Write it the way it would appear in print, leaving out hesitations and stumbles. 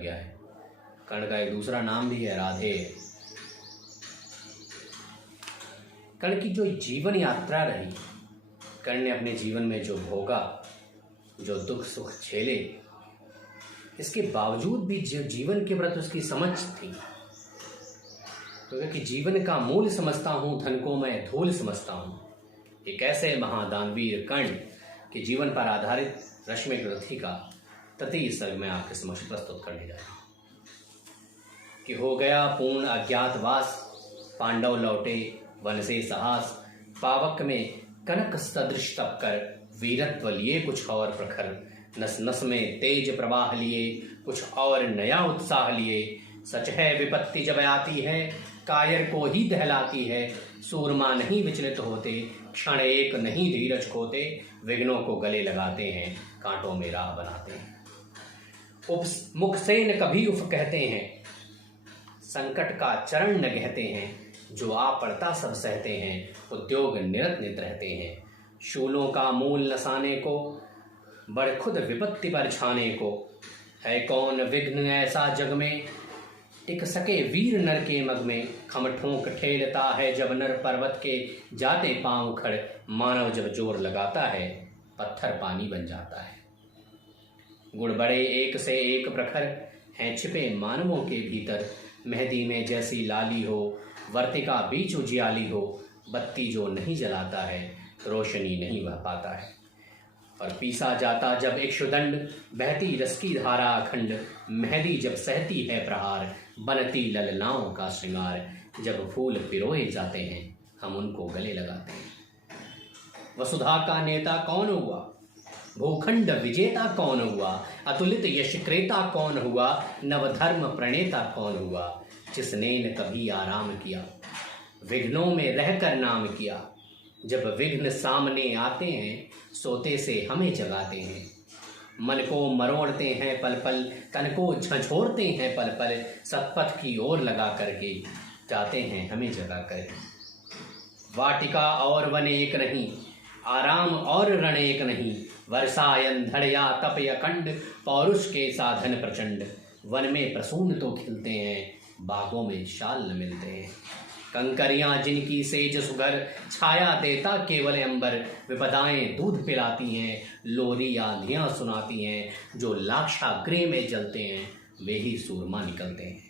लग गया है। कर्ण का एक दूसरा नाम भी है राधे। कर्ण की जो जीवन यात्रा रही, कर्ण ने अपने जीवन में जो भोगा, जो दुख सुख झेले, इसके बावजूद भी जो जीवन के प्रति उसकी समझ थी, क्योंकि जीवन का मूल समझता हूँ, धन को मैं धूल समझता हूँ। एक ऐसे महादानवीर कर्ण के जीवन पर आधारित रश्मि ग्रंथि का तृतीय सर्ग में आपके समक्ष प्रस्तुत करने जा रहा हूँ। कि हो गया पूर्ण अज्ञातवास, पांडव लौटे वन से साहस, पावक में कनक सदृश तप कर, वीरत्व लिए कुछ और प्रखर, नस नस में तेज प्रवाह लिए कुछ और नया उत्साह लिए। सच है विपत्ति जब आती है, कायर को ही दहलाती है, सूरमा नहीं विचलित होते, क्षण एक नहीं धीरज खोते, विघ्नों को गले लगाते हैं, कांटों में राह बनाते हैं। मुख से न कभी उफ कहते हैं, संकट का चरण न कहते हैं, जो आ पड़ता सब सहते हैं, उद्योग निरत नित रहते हैं। शूलों का मूल नसाने को, बड़ खुद विपत्ति पर छाने को, है कौन विघ्न ऐसा जग में, टिक सके वीर नर के मग में। खम ठोंक ठेलता है जब नर पर्वत के, जाते पांव खड़, मानव जब जोर लगाता है, पत्थर पानी बन जाता है। गुण बड़े एक से एक प्रखर, हैं छिपे मानवों के भीतर, मेहंदी में जैसी लाली हो, वर्तिका बीच उजियाली हो, बत्ती जो नहीं जलाता है, रोशनी नहीं बह पाता है। और पीसा जाता जब इक्षुदंड, बहती रस की धारा अखंड, मेहंदी जब सहती है प्रहार, बनती ललनाओं का श्रृंगार। जब फूल पिरोए जाते हैं, हम उनको गले लगाते हैं। वसुधा का नेता कौन हुआ, भूखंड विजेता कौन हुआ, अतुलित यश क्रेता कौन हुआ, नवधर्म प्रणेता कौन हुआ, जिसने न कभी आराम किया, विघ्नों में रहकर नाम किया। जब विघ्न सामने आते हैं, सोते से हमें जगाते हैं, मन को मरोड़ते हैं पल पल, तन को झंझोड़ते हैं पल पल, सतपथ की ओर लगा करके जाते हैं हमें जगा कर। वाटिका और वन एक नहीं, आराम और रण एक नहीं, वर्षायन धड़या तप अखंड, पौरुष के साधन प्रचंड। वन में प्रसून तो खिलते हैं, बागों में शाल न मिलते हैं। कंकरियां जिनकी सेज सुगर, छाया देता केवल अंबर, विपदाएं दूध पिलाती हैं, लोरी आंधियां सुनाती हैं, जो लाक्षागृह में जलते हैं वे ही सूरमा निकलते हैं।